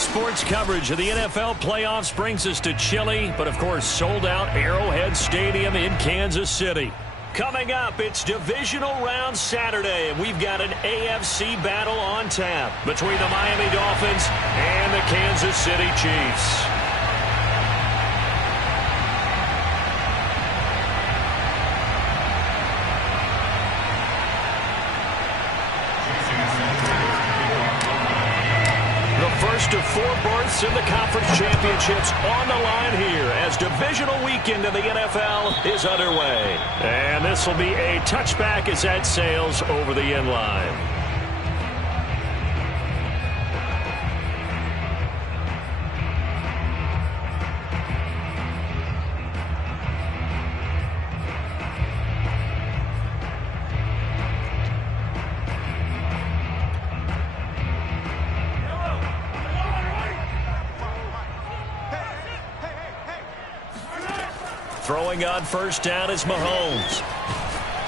Sports coverage of the NFL playoffs brings us to chilly, but of course sold out Arrowhead Stadium in Kansas City. Coming up, it's divisional round Saturday, and we've got an AFC battle on tap between the Miami Dolphins and the Kansas City Chiefs. First of 4 berths in the conference championships on the line here as divisional weekend in the NFL is underway. And this will be a touchback as that sails over the end line. Throwing on first down is Mahomes.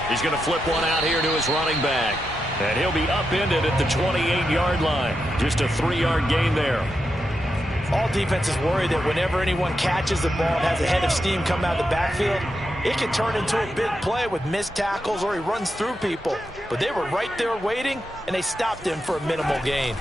He's going to flip one out here to his running back. And he'll be upended at the 28-yard line. Just a 3-yard gain there. All defenses worry that whenever anyone catches the ball and has a head of steam come out of the backfield, it can turn into a big play with missed tackles or he runs through people. But they were right there waiting, and they stopped him for a minimal gain.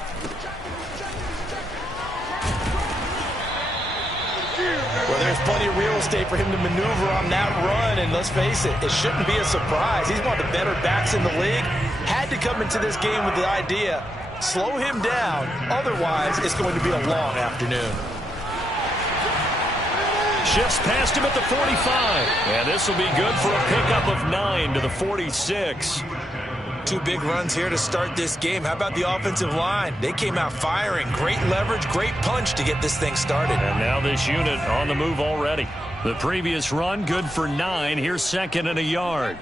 Well, there's plenty of real estate for him to maneuver on that run, and let's face it, it shouldn't be a surprise. He's one of the better backs in the league. Had to come into this game with the idea, slow him down, otherwise it's going to be a long afternoon. Shifts past him at the 45, and this will be good for a pickup of 9 to the 46. 2 big runs here to start this game. How about the offensive line? They came out firing. Great leverage, great punch to get this thing started. And now this unit on the move already. The previous run good for 9. Here's second and a yard.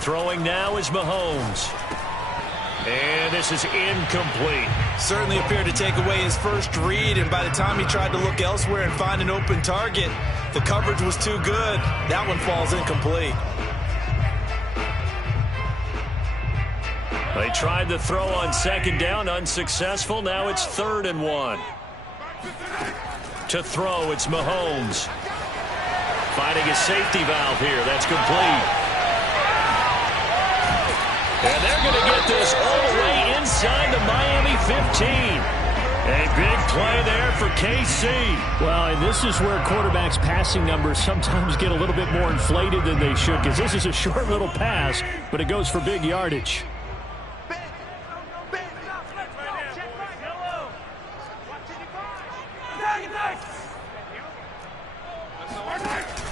Throwing now is Mahomes. And this is incomplete. Certainly appeared to take away his first read, and by the time he tried to look elsewhere and find an open target, the coverage was too good. That one falls incomplete. They tried to throw on second down, unsuccessful. Now it's 3rd and 1. To throw, it's Mahomes. Finding a safety valve here. That's complete. And they're going to get this all the way inside the Miami 15. A big play there for KC. Well, and this is where quarterbacks' passing numbers sometimes get a little bit more inflated than they should, because this is a short little pass, but it goes for big yardage.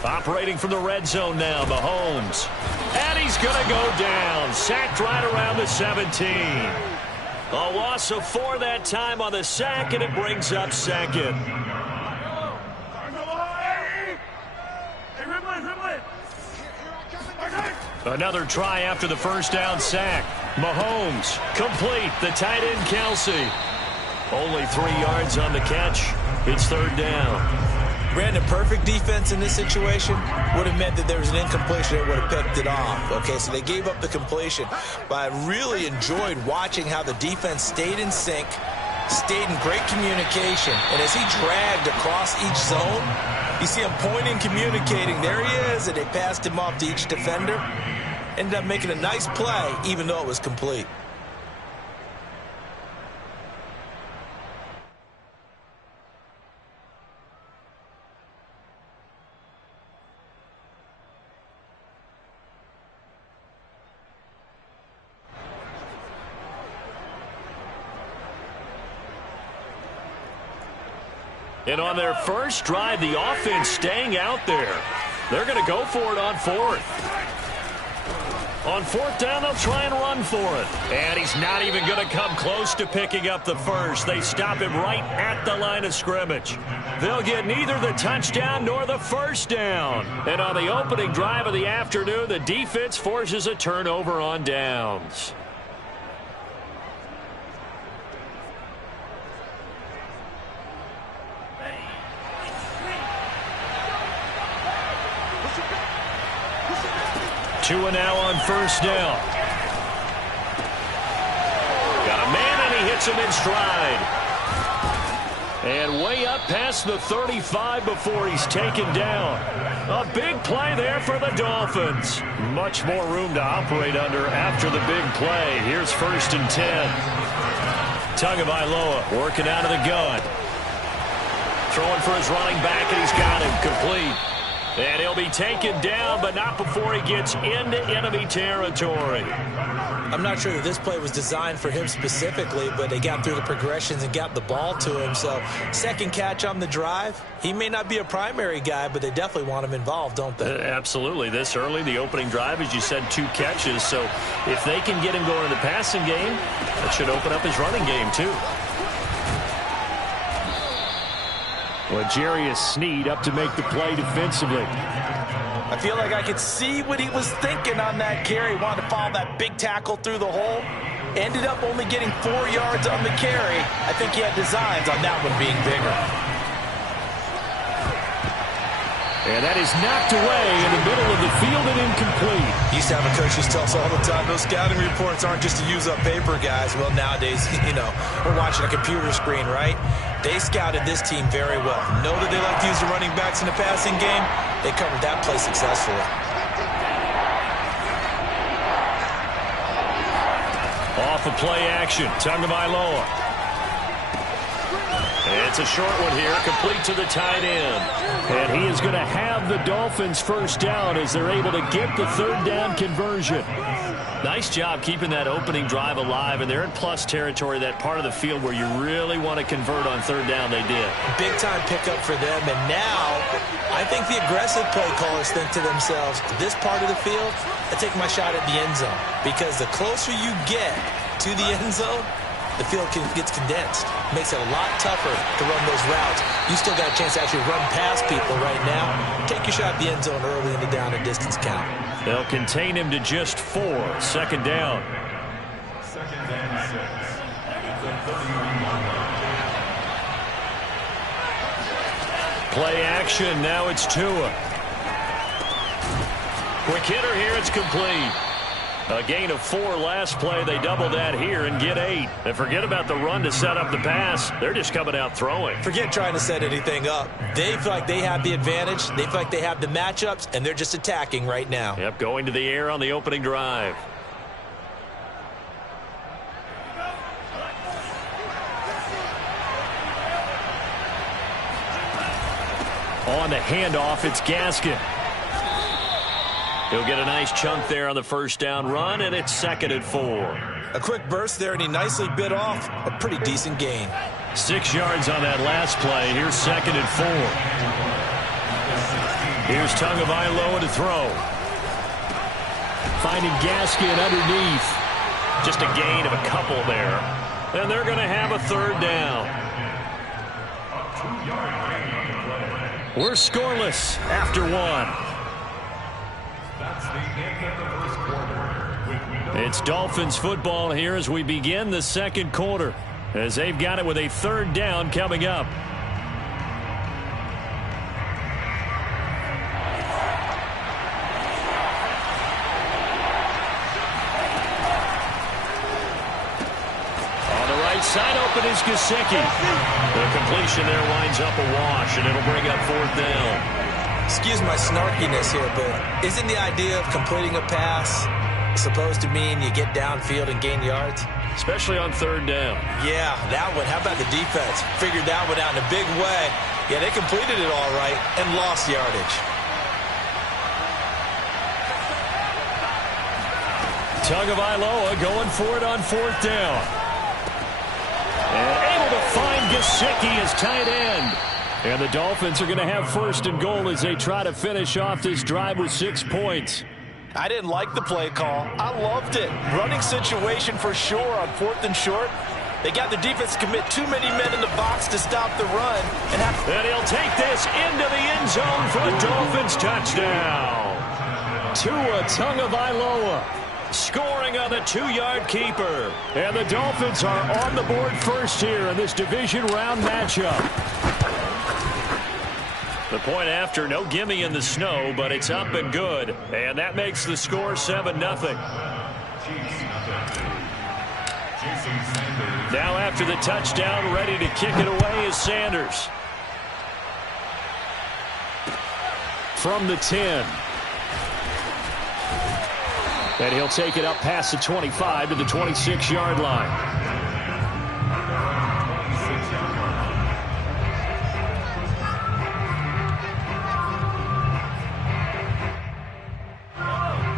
Operating from the red zone now, Mahomes. And he's going to go down. Sacked right around the 17. A loss of 4 that time on the sack, and it brings up second. Another try after the first down sack. Mahomes complete. The tight end Kelsey. Only 3 yards on the catch. It's 3rd down. Brandon, perfect defense in this situation would have meant that there was an incompletion that would have picked it off. Okay, so they gave up the completion. But I really enjoyed watching how the defense stayed in sync, stayed in great communication. And as he dragged across each zone, you see him pointing, communicating. There he is, and they passed him off to each defender. Ended up making a nice play, even though it was complete. And on their first drive, the offense staying out there. They're going to go for it on 4th. On 4th down, they'll try and run for it. And he's not even going to come close to picking up the first. They stop him right at the line of scrimmage. They'll get neither the touchdown nor the first down. And on the opening drive of the afternoon, the defense forces a turnover on downs. Tua now on first down. Got a man, and he hits him in stride. And way up past the 35 before he's taken down. A big play there for the Dolphins. Much more room to operate under after the big play. Here's 1st and 10. Tagovailoa working out of the gun. Throwing for his running back, and he's got him complete. And he'll be taken down, but not before he gets into enemy territory. I'm not sure that this play was designed for him specifically, but they got through the progressions and got the ball to him. So, second catch on the drive. He may not be a primary guy, but they definitely want him involved, don't they? Absolutely. This early, the opening drive, as you said, 2 catches. So, if they can get him going in the passing game, that should open up his running game, too. L'Jarius Sneed up to make the play defensively. I feel like I could see what he was thinking on that carry. Wanted to follow that big tackle through the hole. Ended up only getting 4 yards on the carry. I think he had designs on that one being bigger. And that is knocked away in the middle of the field and incomplete. Used to have a coach who tells us all the time, those scouting reports aren't just to use up paper, guys. Well, nowadays, we're watching a computer screen, right? They scouted this team very well. Know that they like to use the running backs in the passing game. They covered that play successfully. Off of play action, Tagovailoa. It's a short one here, complete to the tight end. And he is going to have the Dolphins first down as they're able to get the 3rd down conversion. Nice job keeping that opening drive alive, and they're in plus territory, that part of the field where you really want to convert on 3rd down. They did. Big-time pickup for them, and now I think the aggressive play callers think to themselves, this part of the field, I take my shot at the end zone, because the closer you get to the end zone, the field gets condensed. Makes it a lot tougher to run those routes. You still got a chance to actually run past people right now. Take your shot at the end zone early in the down and distance count. They'll contain him to just 4. 2nd down. Play action. Now it's Tua. Quick hitter here. It's complete. A gain of 4 last play. They double that here and get 8. And forget about the run to set up the pass. They're just coming out throwing. Forget trying to set anything up. They feel like they have the advantage. They feel like they have the matchups, and they're just attacking right now. Yep, going to the air on the opening drive. On the handoff, it's Gaskin. He'll get a nice chunk there on the first down run, and it's 2nd and 4. A quick burst there, and he nicely bit off a pretty decent gain. 6 yards on that last play. Here's 2nd and 4. Here's Tagovailoa to throw. Finding Gaskin underneath. Just a gain of a couple there. And they're going to have a 3rd down. We're scoreless after 1. It's Dolphins football here as we begin the 2nd quarter, as they've got it with a 3rd down coming up. On the right side, open is Gesicki. The completion there winds up a wash, and it'll bring up 4th down. Excuse my snarkiness here, but isn't the idea of completing a pass supposed to mean you get downfield and gain yards? Especially on 3rd down. Yeah, that one. How about the defense? Figured that one out in a big way. Yeah, they completed it all right and lost yardage. Tagovailoa going for it on 4th down. And able to find Gesicki as tight end. And the Dolphins are going to have 1st and goal as they try to finish off this drive with 6 points. I didn't like the play call. I loved it. Running situation for sure on 4th and short. They got the defense to commit too many men in the box to stop the run. And he'll take this into the end zone for a Dolphins touchdown. Tua Tagovailoa scoring on the 2-yard keeper. And the Dolphins are on the board first here in this division round matchup. The point after, no gimme in the snow, but it's up and good. And that makes the score 7-0. Now after the touchdown, ready to kick it away is Sanders. From the 10. And he'll take it up past the 25 to the 26-yard line.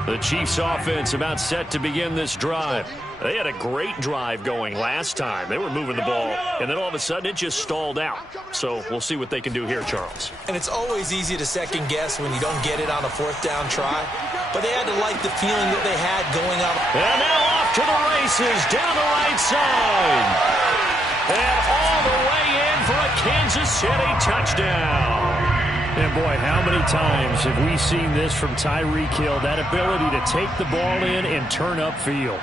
The Chiefs offense about set to begin this drive. They had a great drive going last time. They were moving the ball, and then all of a sudden it just stalled out. So we'll see what they can do here, Charles. And it's always easy to second guess when you don't get it on a fourth down try. But they had to like the feeling that they had going out. And now off to the races down the right side. And all the way in for a Kansas City touchdown. And boy, how many times have we seen this from Tyreek Hill, that ability to take the ball in and turn upfield.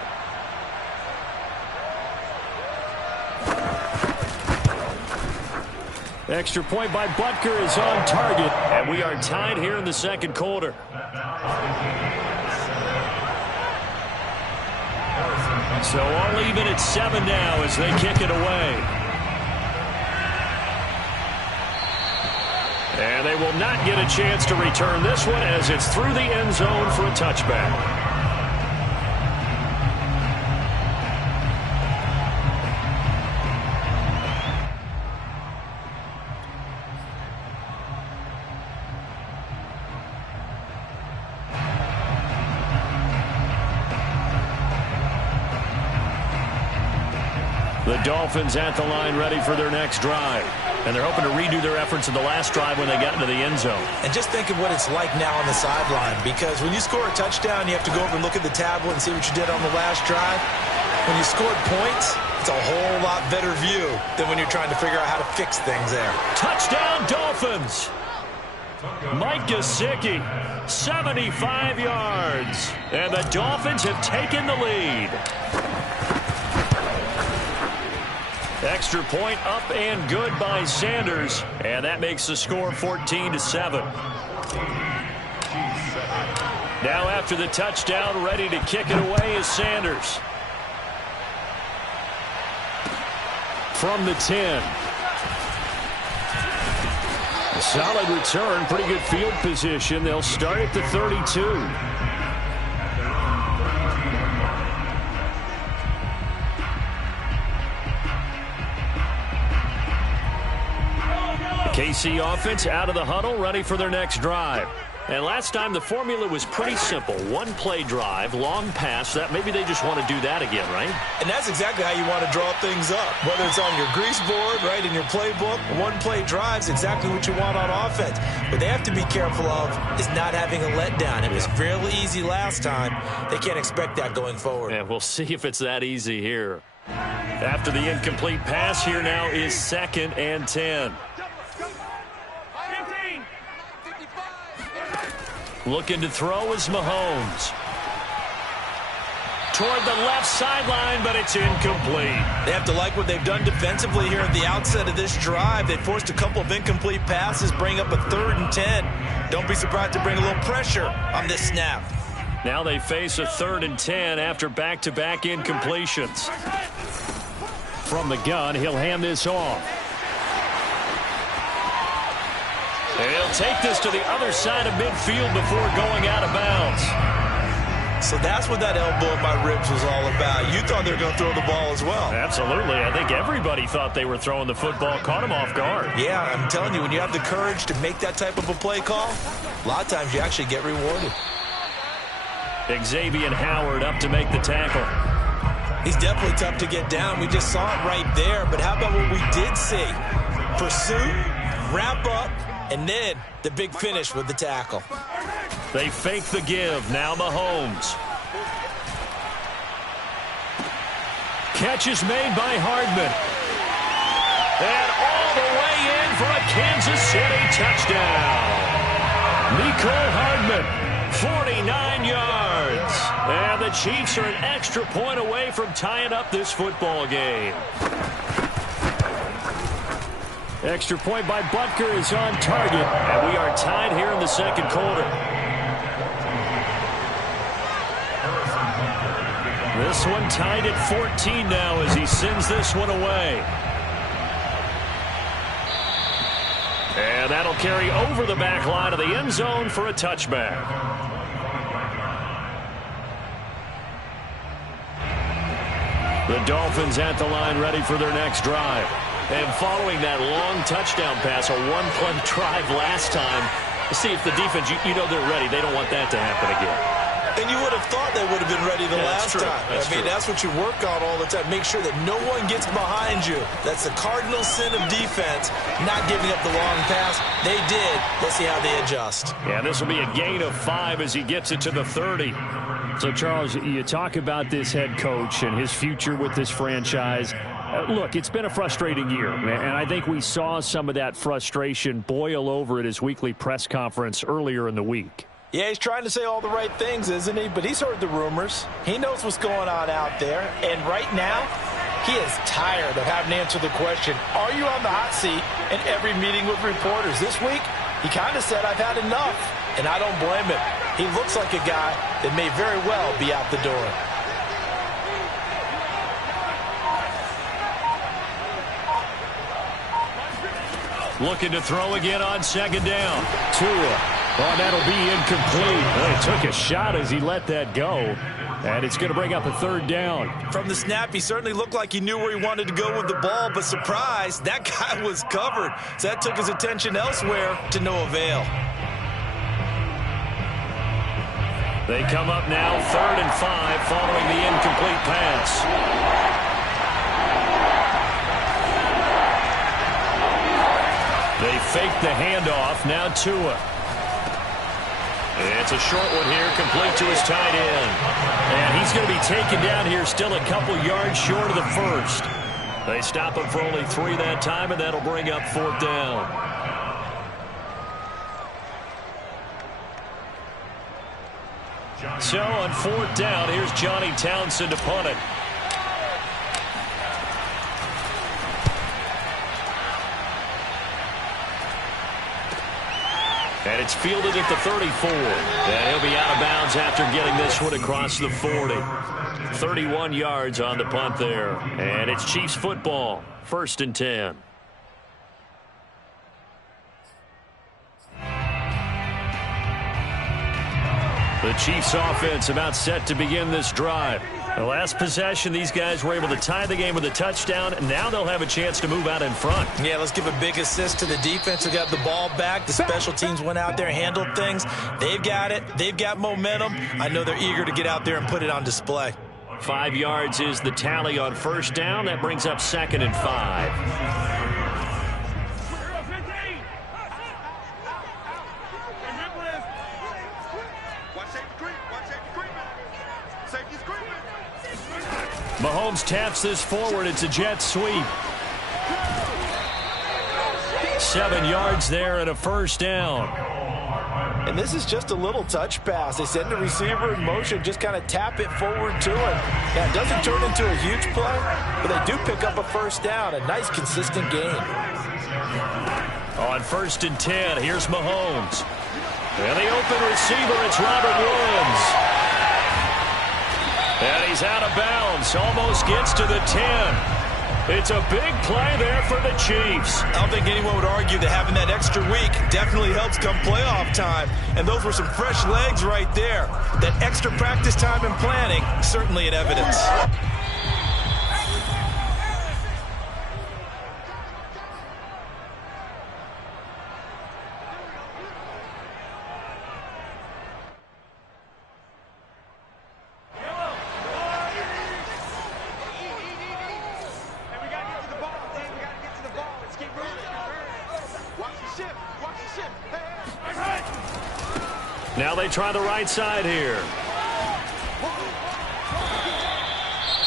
Extra point by Butker is on target, and we are tied here in the second quarter. So all even at 7 now as they kick it away. And they will not get a chance to return this one as it's through the end zone for a touchback. The Dolphins at the line ready for their next drive. And they're hoping to redo their efforts in the last drive when they got into the end zone. And just think of what it's like now on the sideline, because when you score a touchdown, you have to go over and look at the tablet and see what you did on the last drive. When you scored points, it's a whole lot better view than when you're trying to figure out how to fix things there. Touchdown, Dolphins! Mike Gesicki, 75 yards. And the Dolphins have taken the lead. Extra point up and good by Sanders. And that makes the score 14-7. Now after the touchdown, ready to kick it away is Sanders. From the 10. A solid return, pretty good field position. They'll start at the 32. KC offense out of the huddle, ready for their next drive. And last time the formula was pretty simple. One play drive, long pass. That maybe they just want to do that again, right? And that's exactly how you want to draw things up. Whether it's on your grease board, right, in your playbook, one play drive's exactly what you want on offense. What they have to be careful of is not having a letdown. It was fairly easy last time. They can't expect that going forward. And we'll see if it's that easy here. After the incomplete pass, here now is 2nd and 10. Looking to throw is Mahomes. Toward the left sideline, but it's incomplete. They have to like what they've done defensively here at the outset of this drive. They forced a couple of incomplete passes, bring up a 3rd and 10. Don't be surprised to bring a little pressure on this snap. Now they face a 3rd and 10 after back-to-back incompletions. From the gun, he'll hand this off. And he'll take this to the other side of midfield before going out of bounds. So that's what that elbow in my ribs was all about. You thought they were going to throw the ball as well. Absolutely. I think everybody thought they were throwing the football, caught him off guard. Yeah, I'm telling you, when you have the courage to make that type of a play call, a lot of times you actually get rewarded. Xavier Howard up to make the tackle. He's definitely tough to get down. We just saw it right there. But how about what we did see? Pursuit, wrap up, and then the big finish with the tackle. They fake the give. Now Mahomes. Catch is made by Hardman. And all the way in for a Kansas City touchdown. Mecole Hardman, 49 yards. And the Chiefs are an extra point away from tying up this football game. Extra point by Butker is on target, and we are tied here in the second quarter. This one tied at 14 now as he sends this one away. And that'll carry over the back line of the end zone for a touchback. The Dolphins at the line ready for their next drive. And following that long touchdown pass, a one-play drive last time, see if the defense, you know they're ready. They don't want that to happen again. And you would have thought they would have been ready the last time. That's what you work on all the time. Make sure that no one gets behind you. That's the cardinal sin of defense, not giving up the long pass. They did. Let's see how they adjust. Yeah, this will be a gain of 5 as he gets it to the 30. So, Charles, you talk about this head coach and his future with this franchise. Look, it's been a frustrating year, and I think we saw some of that frustration boil over at his weekly press conference earlier in the week. Yeah, he's trying to say all the right things, isn't he? But he's heard the rumors. He knows what's going on out there. And right now, he is tired of having to answer the question, are you on the hot seat in every meeting with reporters? This week, he kind of said, I've had enough. And I don't blame him. He looks like a guy that may very well be out the door. Looking to throw again on second down. Tua. Oh, that'll be incomplete. Well, he took a shot as he let that go. And it's going to bring up a third down. From the snap, he certainly looked like he knew where he wanted to go with the ball, but surprise, that guy was covered. So that took his attention elsewhere to no avail. They come up now 3rd and 5 following the incomplete pass. They fake the handoff. Now Tua. It's a short one here, complete to his tight end. And he's going to be taken down here still a couple yards short of the first. They stop him for only 3 that time, and that'll bring up 4th down. So on 4th down, here's Johnny Townsend to punt it. And it's fielded at the 34. And he'll be out of bounds after getting this one across the 40. 31 yards on the punt there. And it's Chiefs football. 1st and 10. The Chiefs offense about set to begin this drive. The last possession, these guys were able to tie the game with a touchdown, and now they'll have a chance to move out in front. Yeah, let's give a big assist to the defense who got the ball back. The special teams went out there, handled things. They've got it. They've got momentum. I know they're eager to get out there and put it on display. 5 yards is the tally on 1st down. That brings up 2nd and 5. Mahomes taps this forward. It's a jet sweep. 7 yards there and a 1st down. And this is just a little touch pass. They send the receiver in motion, just kind of tap it forward to him. Yeah, it doesn't turn into a huge play, but they do pick up a 1st down. A nice, consistent gain. On 1st and 10, here's Mahomes. And the open receiver, it's Robert Woods. And he's out of bounds. Almost gets to the 10. It's a big play there for the Chiefs. I don't think anyone would argue that having that extra week definitely helps come playoff time. And those were some fresh legs right there. That extra practice time and planning, certainly in evidence. Now they try the right side here.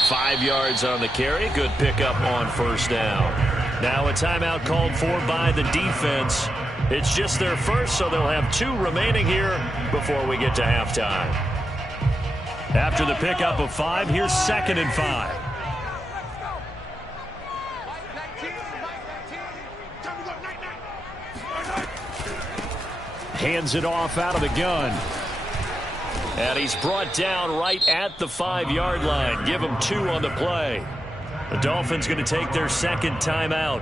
5 yards on the carry. Good pickup on 1st down. Now a timeout called for by the defense. It's just their first, so they'll have 2 remaining here before we get to halftime. After the pickup of 5, here's 2nd and 5. hands it off out of the gun. And he's brought down right at the 5-yard line. Give him 2 on the play. The Dolphins going to take their second timeout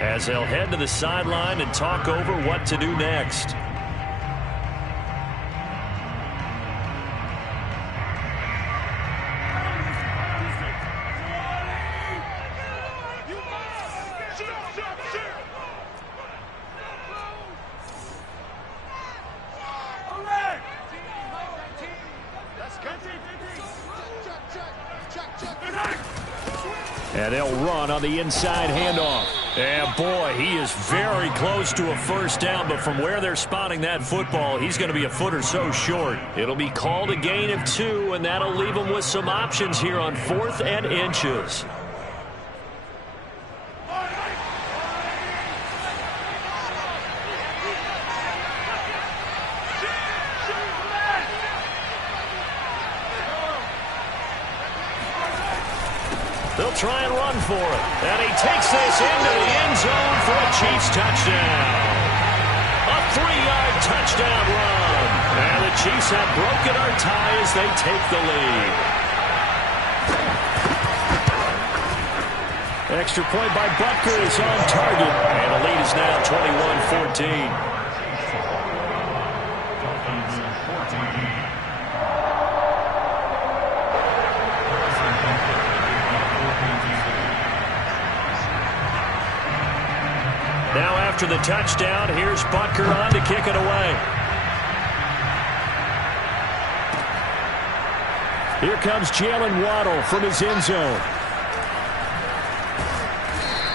as they'll head to the sideline and talk over what to do next. And they'll run on the inside handoff. And boy, he is very close to a first down, but from where they're spotting that football, he's going to be a foot or so short. It'll be called a gain of 2, and that'll leave them with some options here on 4th and inches. They'll try and run for it. And he takes this into the end zone for a Chiefs touchdown. A 3-yard touchdown run. And the Chiefs have broken our tie as they take the lead. Extra point by Butker is on target. And the lead is now 21-14. Now after the touchdown, here's Butker on to kick it away. Here comes Jalen Waddle from his end zone.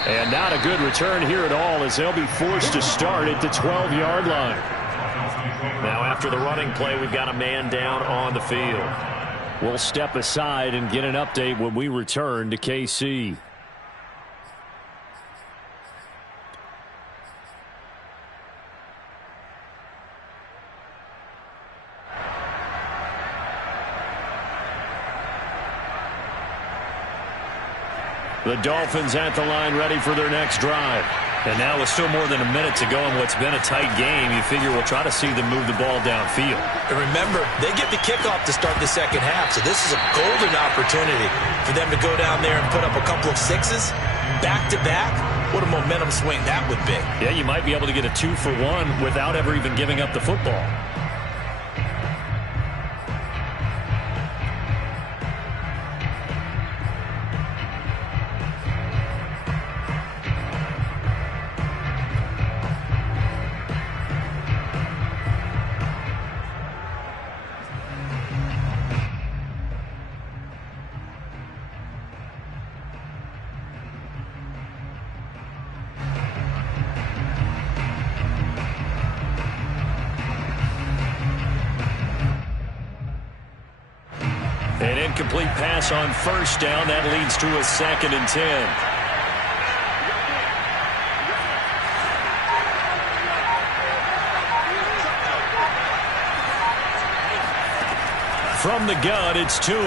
And not a good return here at all as they'll be forced to start at the 12-yard line. Now after the running play, we've got a man down on the field. We'll step aside and get an update when we return to KC. The Dolphins at the line ready for their next drive. And now with still more than a minute to go in what's been a tight game, you figure we'll try to see them move the ball downfield. And remember, they get the kickoff to start the second half, so this is a golden opportunity for them to go down there and put up a couple of 6s back-to-back. What a momentum swing that would be. Yeah, you might be able to get a 2-for-1 without ever even giving up the football. An incomplete pass on first down. That leads to a 2nd and 10. From the gun, it's Tua.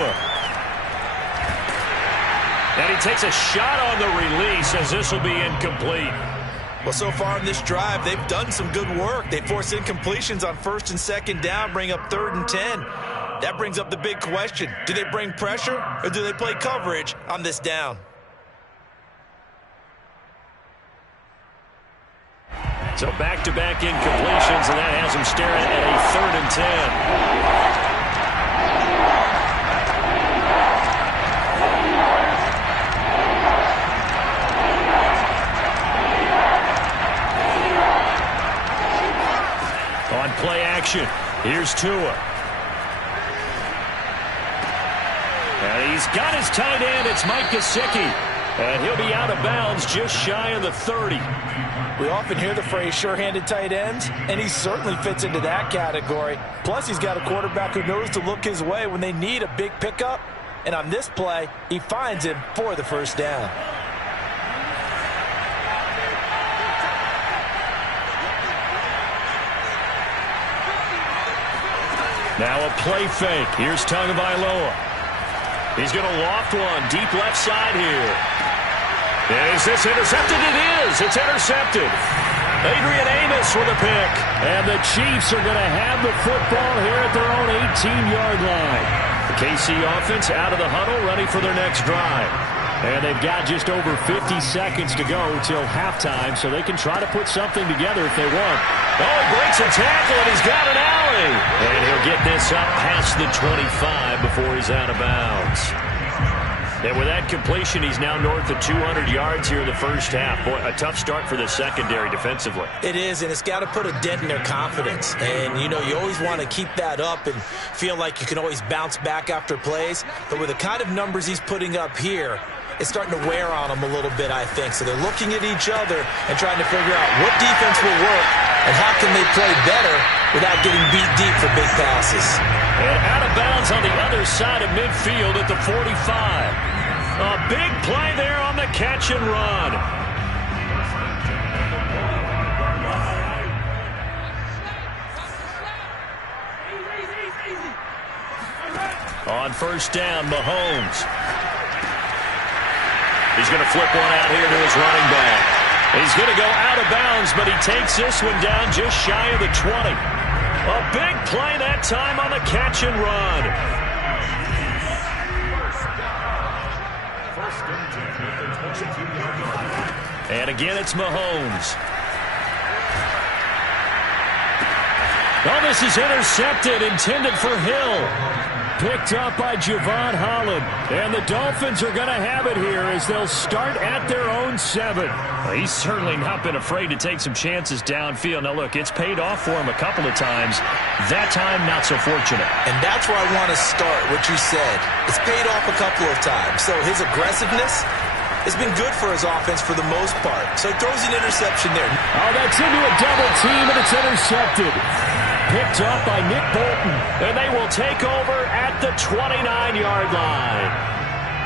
And he takes a shot on the release as this will be incomplete. Well, so far in this drive, they've done some good work. They force incompletions on 1st and 2nd down, bring up 3rd and 10. That brings up the big question. Do they bring pressure or do they play coverage on this down? So back-to-back incompletions, and that has them staring at a 3rd and 10. On play action, here's Tua. And he's got his tight end. It's Mike Gesicki. And he'll be out of bounds just shy of the 30. We often hear the phrase sure-handed tight ends, and he certainly fits into that category. Plus, he's got a quarterback who knows to look his way when they need a big pickup. And on this play, he finds him for the first down. Now a play fake. Here's Tagovailoa. He's going to loft one deep left side here. Is this intercepted? It is. It's intercepted. Adrian Amos with a pick. And the Chiefs are going to have the football here at their own 18-yard line. The KC offense out of the huddle, ready for their next drive. And they've got just over 50 seconds to go till halftime, so they can try to put something together if they want. Oh, he breaks a tackle, and he's got an alley. And he'll get this up past the 25 before he's out of bounds. And with that completion, he's now north of 200 yards here in the first half. Boy, a tough start for the secondary defensively. It is, and it's got to put a dent in their confidence. And, you know, you always want to keep that up and feel like you can always bounce back after plays. But with the kind of numbers he's putting up here, it's starting to wear on them a little bit, I think. So they're looking at each other and trying to figure out what defense will work and how can they play better without getting beat deep for big passes. And out of bounds on the other side of midfield at the 45. A big play there on the catch and run. On first down, Mahomes. He's going to flip one out here to his running back. He's going to go out of bounds, but he takes this one down just shy of the 20. A big play that time on the catch and run. And again, it's Mahomes. Oh, this is intercepted, intended for Hill. Picked up by Javon Holland. And the Dolphins are going to have it here as they'll start at their own 7. Well, he's certainly not been afraid to take some chances downfield. Now, look, it's paid off for him a couple of times. That time, not so fortunate. And that's where I want to start, what you said. It's paid off a couple of times. So his aggressiveness has been good for his offense for the most part. So he throws an interception there. Oh, that's into a double team, and it's intercepted. Picked up by Nick Bolton. And they will take over at the 29-yard line.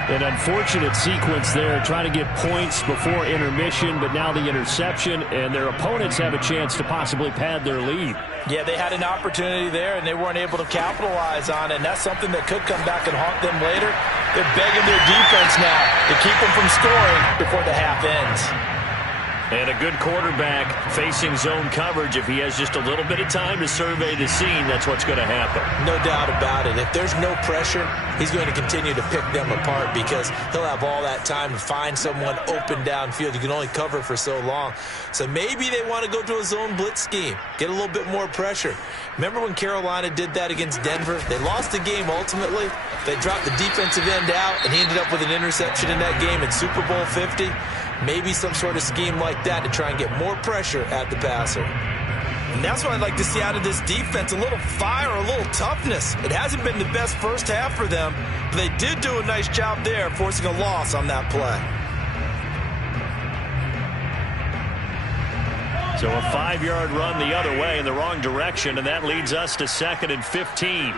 An unfortunate sequence there, trying to get points before intermission, but now the interception, and their opponents have a chance to possibly pad their lead. Yeah, they had an opportunity there, and they weren't able to capitalize on it, and that's something that could come back and haunt them later. They're begging their defense now to keep them from scoring before the half ends. And a good quarterback facing zone coverage. If he has just a little bit of time to survey the scene, that's what's going to happen. No doubt about it. If there's no pressure, he's going to continue to pick them apart because he'll have all that time to find someone open downfield. You can only cover for so long. So maybe they want to go to a zone blitz scheme, get a little bit more pressure. Remember when Carolina did that against Denver? They lost the game ultimately. They dropped the defensive end out, and he ended up with an interception in that game in Super Bowl 50. Maybe some sort of scheme like that to try and get more pressure at the passer. And that's what I'd like to see out of this defense, a little fire, a little toughness. It hasn't been the best first half for them, but they did do a nice job there, forcing a loss on that play. So a 5-yard run the other way in the wrong direction, and that leads us to 2nd and 15.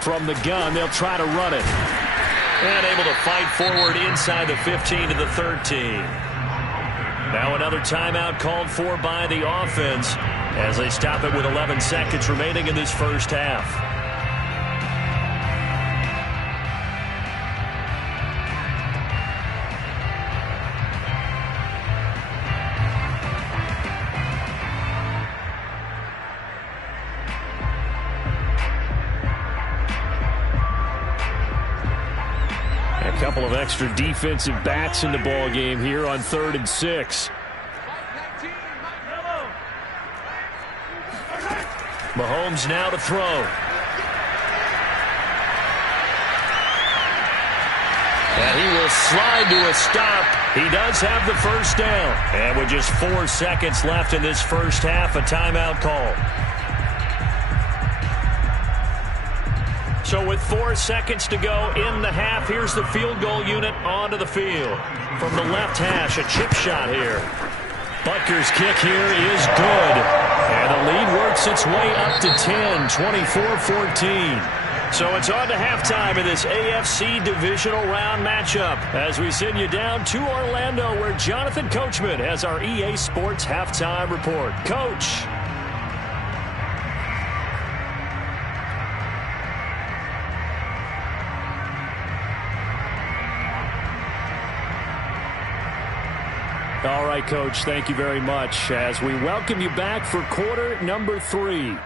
From the gun, they'll try to run it. And able to fight forward inside the 15 to the 13. Now another timeout called for by the offense as they stop it with 11 seconds remaining in this first half. A couple of extra defensive backs in the ball game here on 3rd and 6. Mahomes now to throw. And he will slide to a stop. He does have the first down. And with just 4 seconds left in this first half, a timeout call. So with 4 seconds to go in the half, here's the field goal unit onto the field. From the left hash, a chip shot here. Butker's kick here is good. And the lead works its way up to 10, 24-14. So it's on to halftime in this AFC divisional round matchup as we send you down to Orlando where Jonathan Coachman has our EA Sports halftime report. Coach. All right, Coach, thank you very much as we welcome you back for quarter number 3.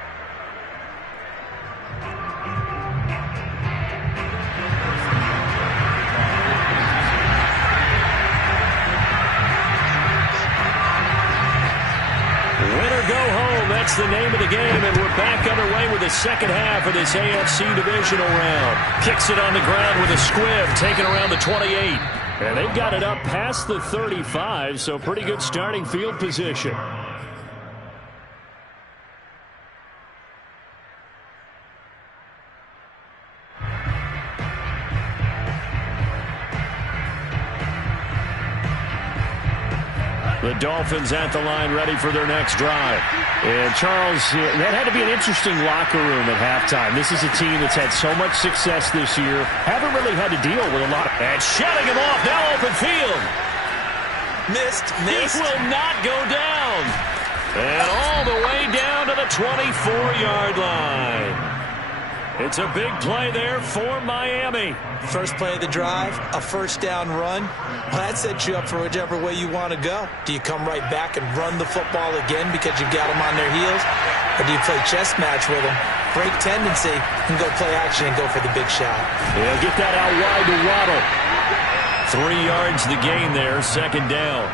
Go home. That's the name of the game, and we're back underway with the second half of this AFC divisional round. Kicks it on the ground with a squib, taken around the 28. And they've got it up past the 35, so pretty good starting field position. The Dolphins at the line ready for their next drive. And, Charles, that had to be an interesting locker room at halftime. This is a team that's had so much success this year. Haven't really had to deal with a lot of... And shutting him off, now open field. Missed. He will not go down. And all the way down to the 24-yard line. It's a big play there for Miami. First play of the drive, a first down run. Well, that sets you up for whichever way you want to go. Do you come right back and run the football again because you've got them on their heels? Or do you play chess match with them, break tendency, and go play action and go for the big shot? Yeah, get that out wide to Waddle. 3 yards the gain there, second down.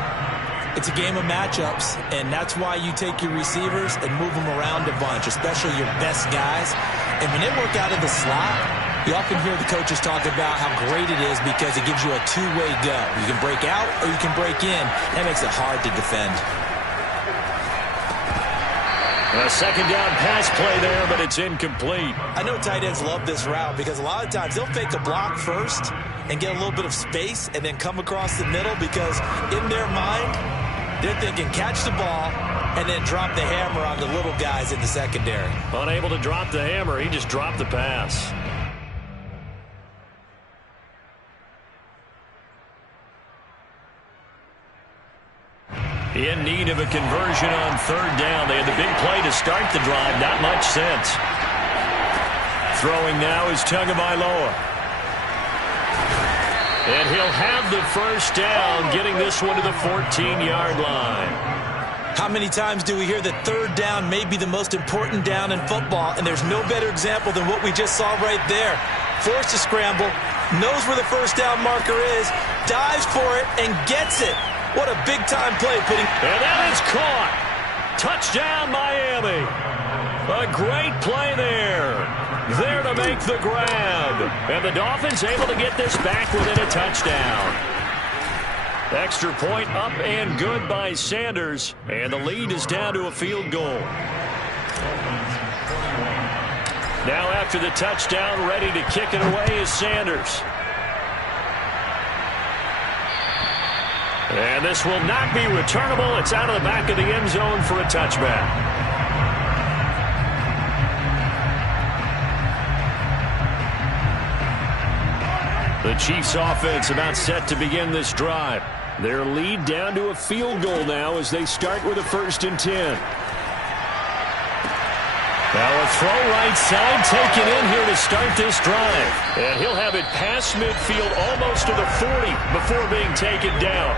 It's a game of matchups, and that's why you take your receivers and move them around a bunch, especially your best guys. And when they work out of the slot, you often hear the coaches talk about how great it is because it gives you a two-way go. You can break out or you can break in. That makes it hard to defend. A second down pass play there, but it's incomplete. I know tight ends love this route because a lot of times they'll fake a block first and get a little bit of space and then come across the middle because in their mind, they're thinking catch the ball and then drop the hammer on the little guys in the secondary. Unable to drop the hammer, he just dropped the pass. In need of a conversion on third down. They had the big play to start the drive. Not much sense. Throwing now is Tagovailoa. And he'll have the first down, getting this one to the 14-yard line. How many times do we hear that third down may be the most important down in football, and there's no better example than what we just saw right there. Forced to scramble, knows where the first down marker is, dives for it, and gets it. What a big-time play. And that is caught. Touchdown, Miami. A great play there. There to make the grab. And the Dolphins able to get this back within a touchdown. Extra point up and good by Sanders. And the lead is down to a field goal. Now after the touchdown, ready to kick it away is Sanders. And this will not be returnable. It's out of the back of the end zone for a touchback. The Chiefs offense about set to begin this drive. Their lead down to a field goal now as they start with a 1st and 10. Now a throw right side taken in here to start this drive. And he'll have it past midfield almost to the 40 before being taken down.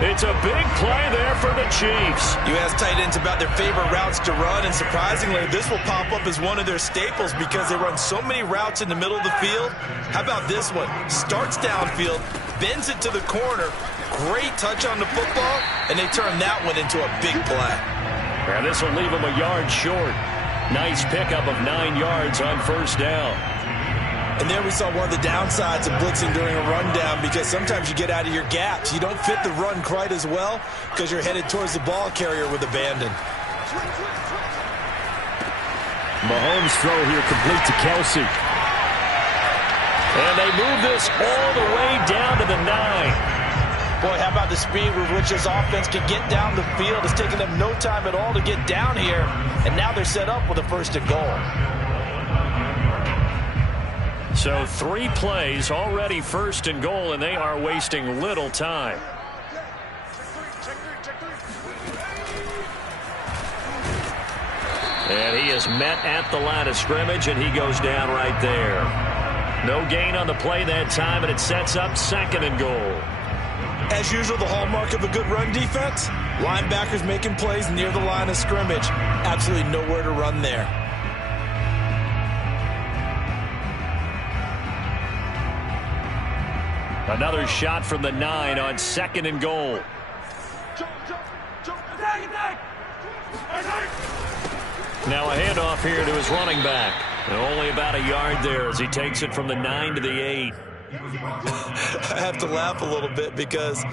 It's a big play there for the Chiefs. You ask tight ends about their favorite routes to run, and surprisingly, this will pop up as one of their staples because they run so many routes in the middle of the field. How about this one? Starts downfield, bends it to the corner, great touch on the football, and they turn that one into a big play. And this will leave them a yard short. Nice pickup of 9 yards on first down. And there we saw one of the downsides of blitzing during a rundown because sometimes you get out of your gaps. You don't fit the run quite as well because you're headed towards the ball carrier with abandon. Mahomes' throw here complete to Kelsey. And they move this all the way down to the 9. Boy, how about the speed with which this offense can get down the field? It's taken them no time at all to get down here. And now they're set up with a 1st and goal. So 3 plays, already 1st and goal, and they are wasting little time. And he is met at the line of scrimmage, and he goes down right there. No gain on the play that time, and it sets up 2nd and goal. As usual, the hallmark of a good run defense, linebackers making plays near the line of scrimmage. Absolutely nowhere to run there. Another shot from the 9 on 2nd and goal. Now a handoff here to his running back. And only about a yard there as he takes it from the 9 to the 8. I have to laugh a little bit because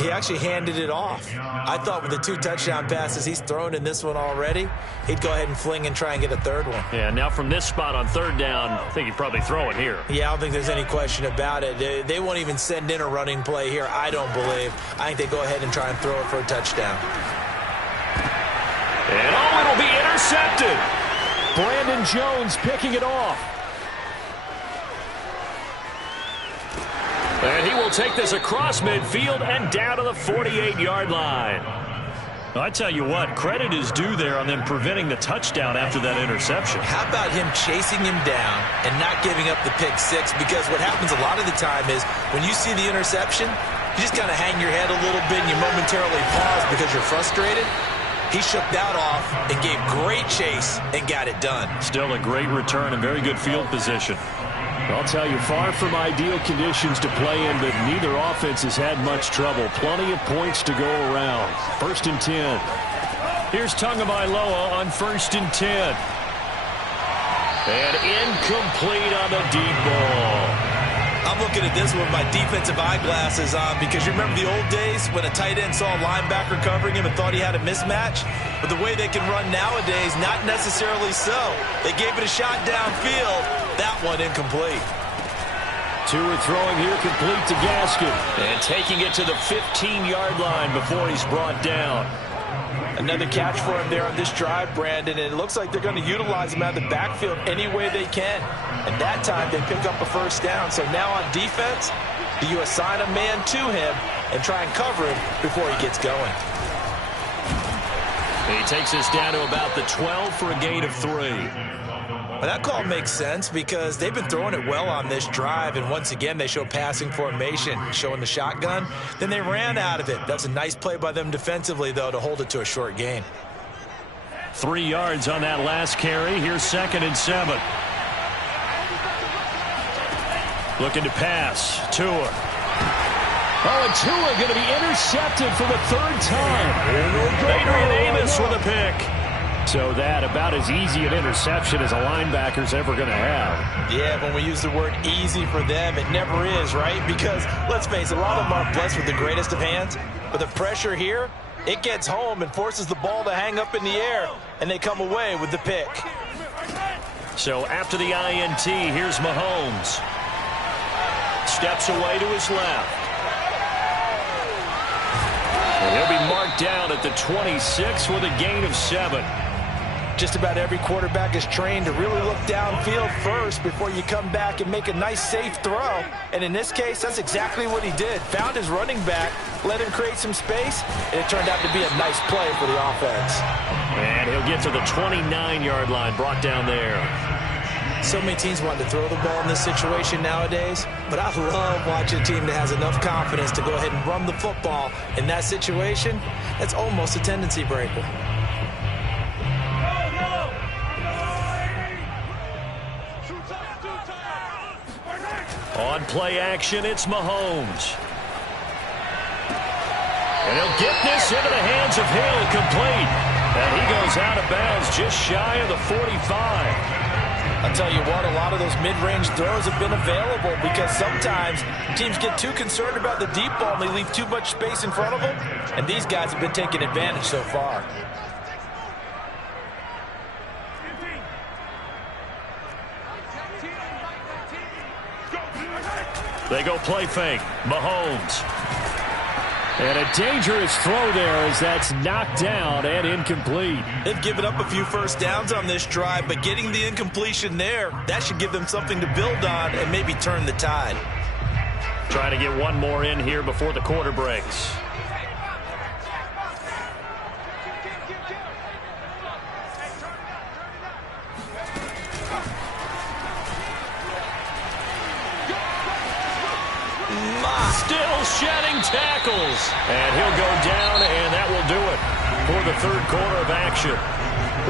he actually handed it off. I thought with the 2 touchdown passes he's thrown in this one already, he'd go ahead and fling and try and get a 3rd one. Yeah, now from this spot on 3rd down, I think he'd probably throw it here. Yeah, I don't think there's any question about it. They won't even send in a running play here, I don't believe. I think they go ahead and try and throw it for a touchdown. And it'll be intercepted. Brandon Jones picking it off. And he will take this across midfield and down to the 48-yard line. I tell you what, credit is due there on them preventing the touchdown after that interception. How about him chasing him down and not giving up the pick 6? Because what happens a lot of the time is when you see the interception, you just kind of hang your head a little bit and you momentarily pause because you're frustrated. He shook that off and gave great chase and got it done. Still a great return and very good field position. I'll tell you, far from ideal conditions to play in, but neither offense has had much trouble. Plenty of points to go around. 1st and 10. Here's Tagovailoa on 1st and 10. And incomplete on the deep ball. I'm looking at this with my defensive eyeglasses on because you remember the old days when a tight end saw a linebacker covering him and thought he had a mismatch? But the way they can run nowadays, not necessarily so. They gave it a shot downfield. That one incomplete. Tua throwing here complete to Gaskin. And taking it to the 15-yard line before he's brought down. Another catch for him there on this drive, Brandon, and it looks like they're going to utilize him out of the backfield any way they can. And that time they pick up a 1st down. So now on defense, do you assign a man to him and try and cover him before he gets going? He takes us down to about the 12 for a gain of 3. Well, that call makes sense because they've been throwing it well on this drive, and once again they show passing formation, showing the shotgun. Then they ran out of it. That's a nice play by them defensively, though, to hold it to a short gain. 3 yards on that last carry. Here's 2nd and 7. Looking to pass. Tua. Oh, and Tua going to be intercepted for the 3rd time. Adrian Amos with a pick. So that about as easy an interception as a linebacker's ever going to have. Yeah, when we use the word easy for them, it never is, right? Because, let's face it, a lot of them aren't blessed with the greatest of hands. But the pressure here, it gets home and forces the ball to hang up in the air, and they come away with the pick. So after the INT, here's Mahomes. Steps away to his left. And he'll be marked down at the 26 with a gain of 7. Just about every quarterback is trained to really look downfield first before you come back and make a nice, safe throw. And in this case, that's exactly what he did. Found his running back, let him create some space, and it turned out to be a nice play for the offense. And he'll get to the 29-yard line, brought down there. So many teams want to throw the ball in this situation nowadays, but I love watching a team that has enough confidence to go ahead and run the football. In that situation, that's almost a tendency breaker. On play action, it's Mahomes. And he'll get this into the hands of Hill, complete. And he goes out of bounds just shy of the 45. I'll tell you what, a lot of those mid-range throws have been available because sometimes teams get too concerned about the deep ball and they leave too much space in front of them. And these guys have been taking advantage so far. They go play fake. Mahomes. And a dangerous throw there as that's knocked down and incomplete. They've given up a few first downs on this drive, but getting the incompletion there, that should give them something to build on and maybe turn the tide. Trying to get one more in here before the quarter breaks. Still shedding 10. goes. And he'll go down, and that will do it for the third quarter of action.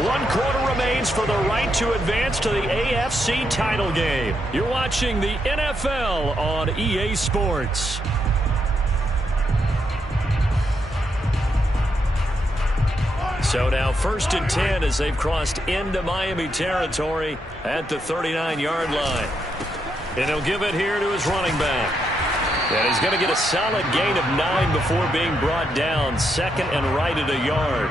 1 quarter remains for the right to advance to the AFC title game. You're watching the NFL on EA Sports. So now 1st and 10 as they've crossed into Miami territory at the 39-yard line. And he'll give it here to his running back. And he's going to get a solid gain of 9 before being brought down. 2nd and right at a yard.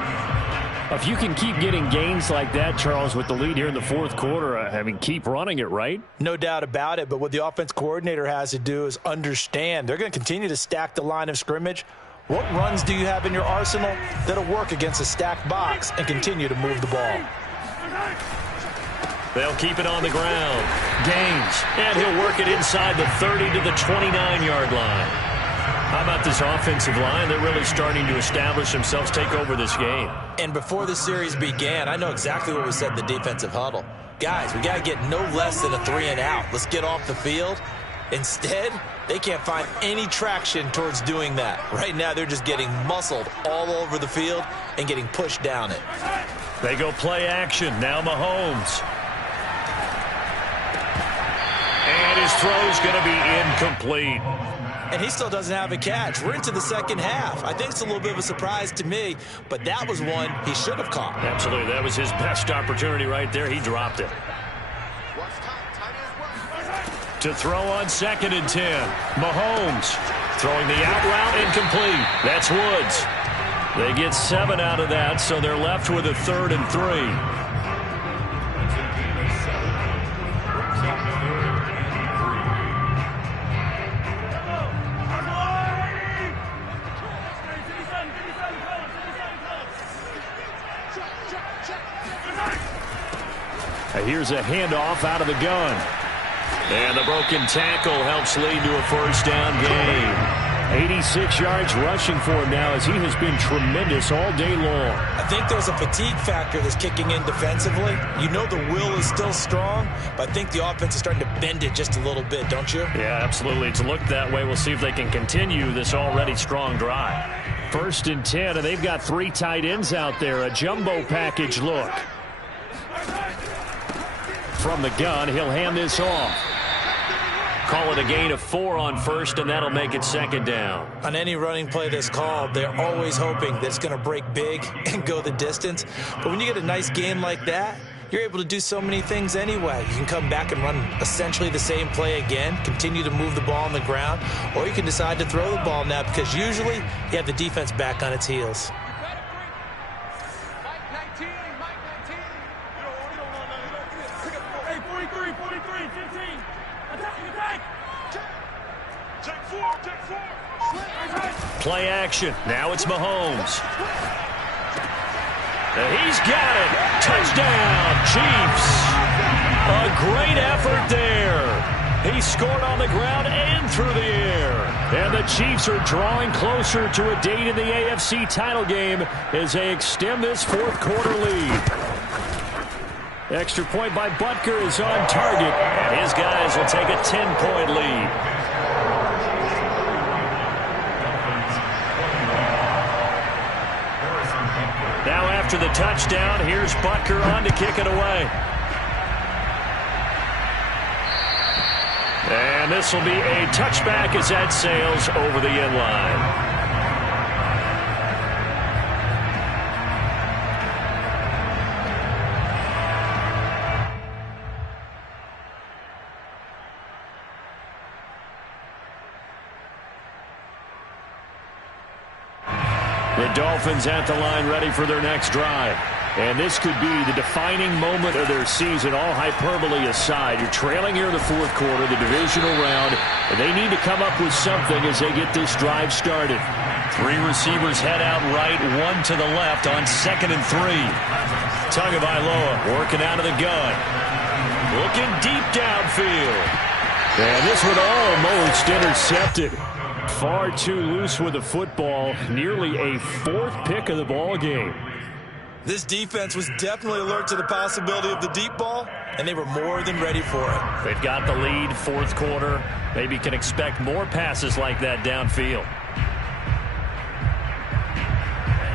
If you can keep getting gains like that, Charles, with the lead here in the 4th quarter, I mean, keep running it, right? No doubt about it, but what the offense coordinator has to do is understand they're going to continue to stack the line of scrimmage. What runs do you have in your arsenal that'll work against a stacked box and continue to move the ball? They'll keep it on the ground. Gains. And he'll work it inside the 30 to the 29-yard line. How about this offensive line? They're really starting to establish themselves, take over this game. And before the series began, I know exactly what we said in the defensive huddle. Guys, we got to get no less than a 3-and-out. Let's get off the field. Instead, they can't find any traction towards doing that. Right now, they're just getting muscled all over the field and getting pushed down it. They go play action. Now Mahomes. And his throw's going to be incomplete. And he still doesn't have a catch. We're into the second half. I think it's a little bit of a surprise to me, but that was one he should have caught. Absolutely. That was his best opportunity right there. He dropped it. To throw on 2nd and 10. Mahomes throwing the out route incomplete. That's Woods. They get 7 out of that, so they're left with a 3rd and 3. Here's a handoff out of the gun. And the broken tackle helps lead to a 1st down gain. 86 yards rushing for him now as he has been tremendous all day long. I think there's a fatigue factor that's kicking in defensively. You know the will is still strong, but I think the offense is starting to bend it just a little bit, don't you? Yeah, absolutely. It's looked that way. We'll see if they can continue this already strong drive. 1st and 10, and they've got 3 tight ends out there. A jumbo package look. From the gun, he'll hand this off. Call it a gain of 4 on 1st, and that'll make it 2nd down. On any running play that's called, they're always hoping that it's going to break big and go the distance. But when you get a nice gain like that, you're able to do so many things anyway. You can come back and run essentially the same play again, continue to move the ball on the ground, or you can decide to throw the ball now because usually you have the defense back on its heels. Play action. Now it's Mahomes. He's got it. Touchdown, Chiefs. A great effort there. He scored on the ground and through the air. And the Chiefs are drawing closer to a date in the AFC title game as they extend this 4th quarter lead. Extra point by Butker is on target, and his guys will take a 10-point lead. Now after the touchdown, here's Butker on to kick it away. And this will be a touchback as that sails over the end line. The Dolphins at the line ready for their next drive. And this could be the defining moment of their season, all hyperbole aside. You're trailing here in the 4th quarter, the divisional round, and they need to come up with something as they get this drive started. 3 receivers head out right, 1 to the left on 2nd and 3. Tagovailoa working out of the gun. Looking deep downfield. And this one almost intercepted. Far too loose with the football. Nearly a 4th pick of the ball game. This defense was definitely alert to the possibility of the deep ball, and they were more than ready for it. They've got the lead, 4th quarter. Maybe can expect more passes like that downfield.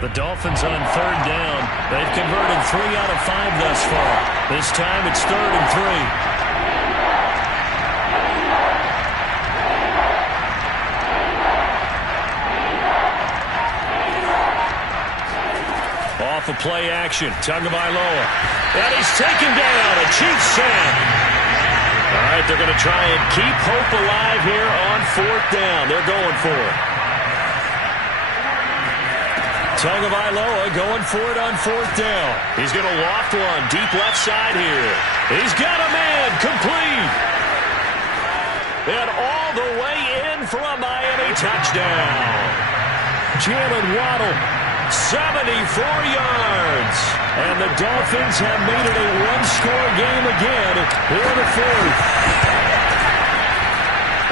The Dolphins on third down. They've converted 3 out of 5 thus far. This time it's 3rd and 3. Off of play action. Tagovailoa. And he's taken down. A Chiefs sack. All right, they're going to try and keep hope alive here on 4th down. They're going for it. Tagovailoa going for it on 4th down. He's going to loft one deep left side here. He's got a man complete. And all the way in for a Miami touchdown. Jalen Waddle, 74 yards. And the Dolphins have made it a one-score game again here in the 4th.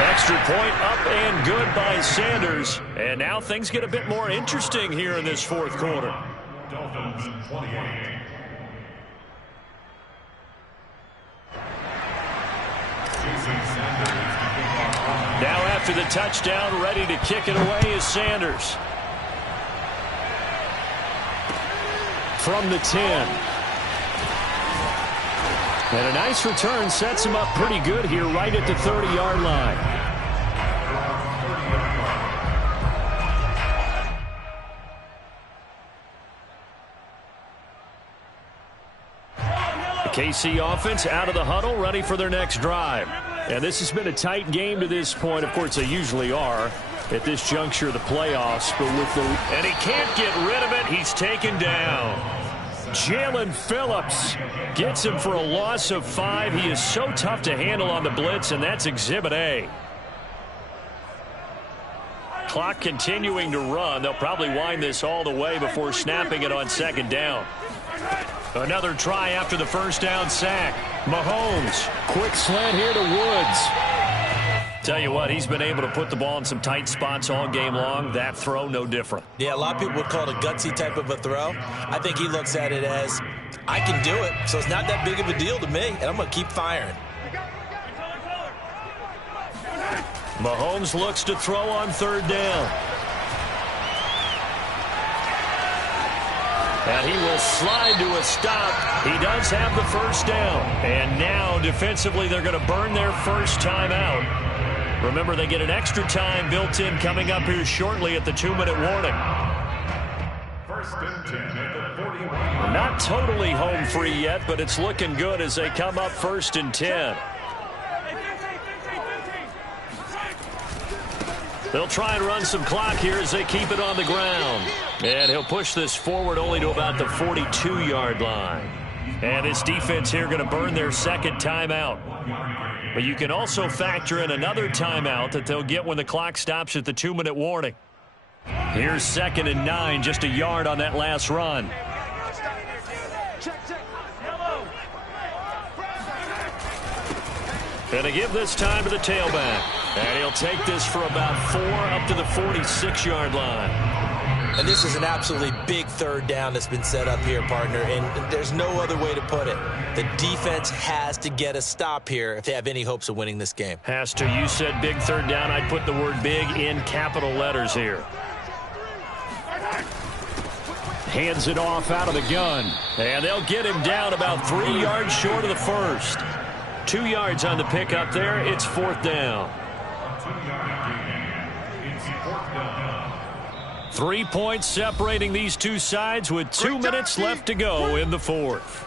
Extra point up and good by Sanders. And now things get a bit more interesting here in this 4th quarter. Dolphins 28. Now after the touchdown, ready to kick it away is Sanders. From the 10. And a nice return sets him up pretty good here right at the 30-yard line. The KC offense out of the huddle, ready for their next drive. And this has been a tight game to this point. Of course, they usually are at this juncture of the playoffs. But with the and he can't get rid of it. He's taken down. Jalen Phillips gets him for a loss of 5. He is so tough to handle on the blitz, and that's Exhibit A. Clock continuing to run. They'll probably wind this all the way before snapping it on 2nd down. Another try after the 1st down sack. Mahomes, quick slant here to Woods. Tell you what, he's been able to put the ball in some tight spots all game long. That throw, no different. Yeah, a lot of people would call it a gutsy type of a throw. I think he looks at it as, I can do it, so it's not that big of a deal to me, and I'm going to keep firing. Mahomes looks to throw on 3rd down. And he will slide to a stop. He does have the 1st down. And now, defensively, they're going to burn their first timeout. Remember, they get an extra time built in coming up here shortly at the 2-minute warning. 1st and 10 at the 41. Not totally home free yet, but it's looking good as they come up 1st and 10. They'll try and run some clock here as they keep it on the ground. And he'll push this forward only to about the 42-yard line. And this defense here going to burn their 2nd timeout. But you can also factor in another timeout that they'll get when the clock stops at the 2-minute warning. Here's 2nd and 9, just a yard on that last run. And to give this time to the tailback. And he'll take this for about 4 up to the 46-yard line. And this is an absolutely big 3rd down that's been set up here, partner, and there's no other way to put it. The defense has to get a stop here if they have any hopes of winning this game. Has to. You said big 3rd down. I'd put the word big in capital letters here. Hands it off out of the gun. And they'll get him down about 3 yards short of the 1st. 2 yards on the pickup there. It's 4th down. 3 points separating these two sides with 2 minutes left to go in the 4th.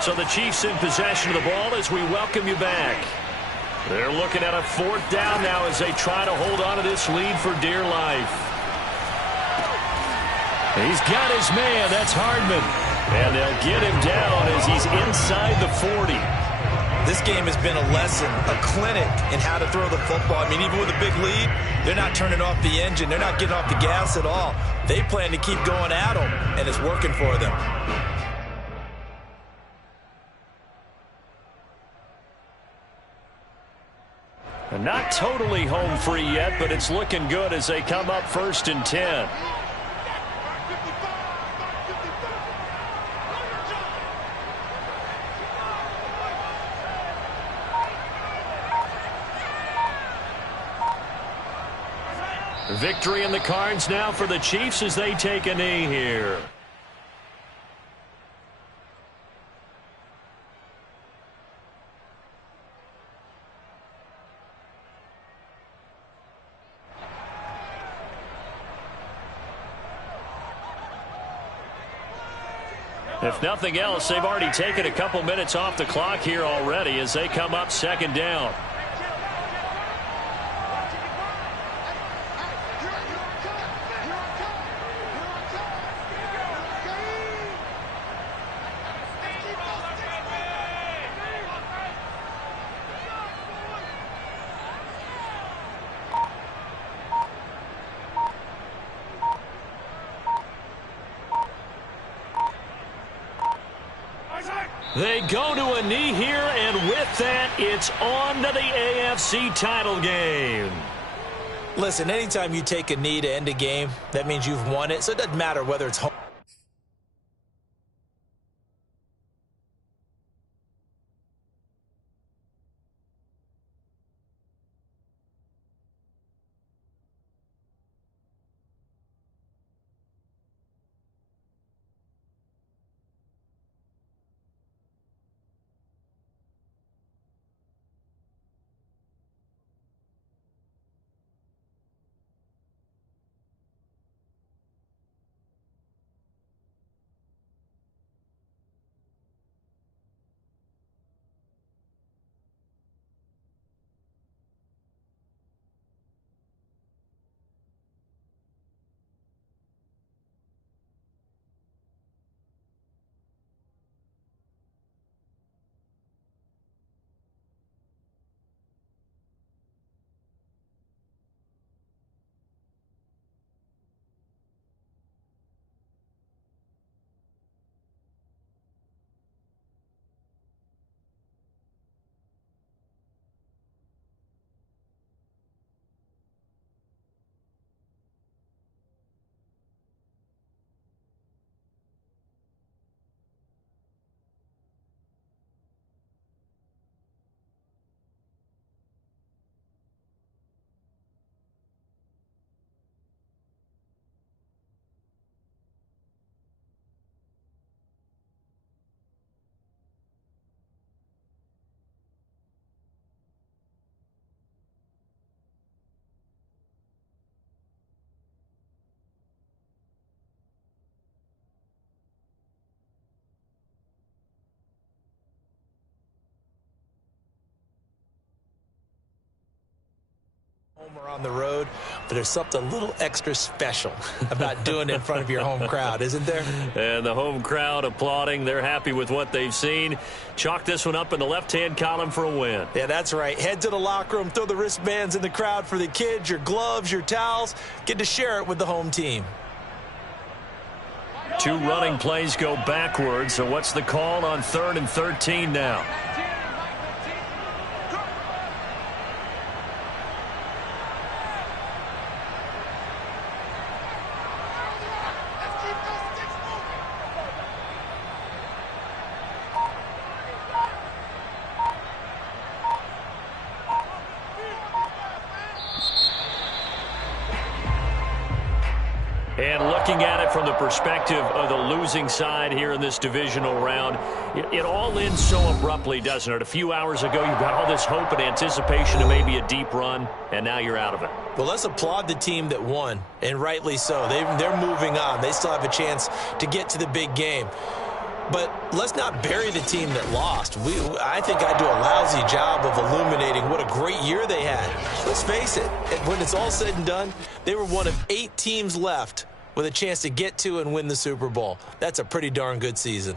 So the Chiefs in possession of the ball as we welcome you back. They're looking at a 4th down now as they try to hold on to this lead for dear life. He's got his man. That's Hardman. And they'll get him down as he's inside the 40. This game has been a lesson, a clinic in how to throw the football. I mean, even with a big lead, they're not turning off the engine. They're not getting off the gas at all. They plan to keep going at them, and it's working for them. And not totally home free yet, but it's looking good as they come up 1st and 10. Victory in the cards now for the Chiefs as they take a knee here. If nothing else, they've already taken a couple minutes off the clock here already as they come up 2nd down. They go to a knee here, and with that, it's on to the AFC title game. Listen, anytime you take a knee to end a game, that means you've won it, so it doesn't matter whether it's home. Or on the road, but there's something a little extra special about doing it in front of your home crowd, isn't there? And the home crowd applauding. They're happy with what they've seen. Chalk this one up in the left-hand column for a win. Yeah, that's right. Head to the locker room, throw the wristbands in the crowd for the kids, your gloves, your towels. Get to share it with the home team. 2 running plays go backwards, so what's the call on 3rd and 13 now? And looking at it from the perspective of the losing side here in this divisional round, it all ends so abruptly, doesn't it? A few hours ago, you've got all this hope and anticipation of maybe a deep run, and now you're out of it. Well, let's applaud the team that won, and rightly so. They're moving on. They still have a chance to get to the big game. But let's not bury the team that lost. I think I do a lousy job of illuminating what a great year they had. Let's face it, when it's all said and done, they were one of 8 teams left with a chance to get to and win the Super Bowl. That's a pretty darn good season.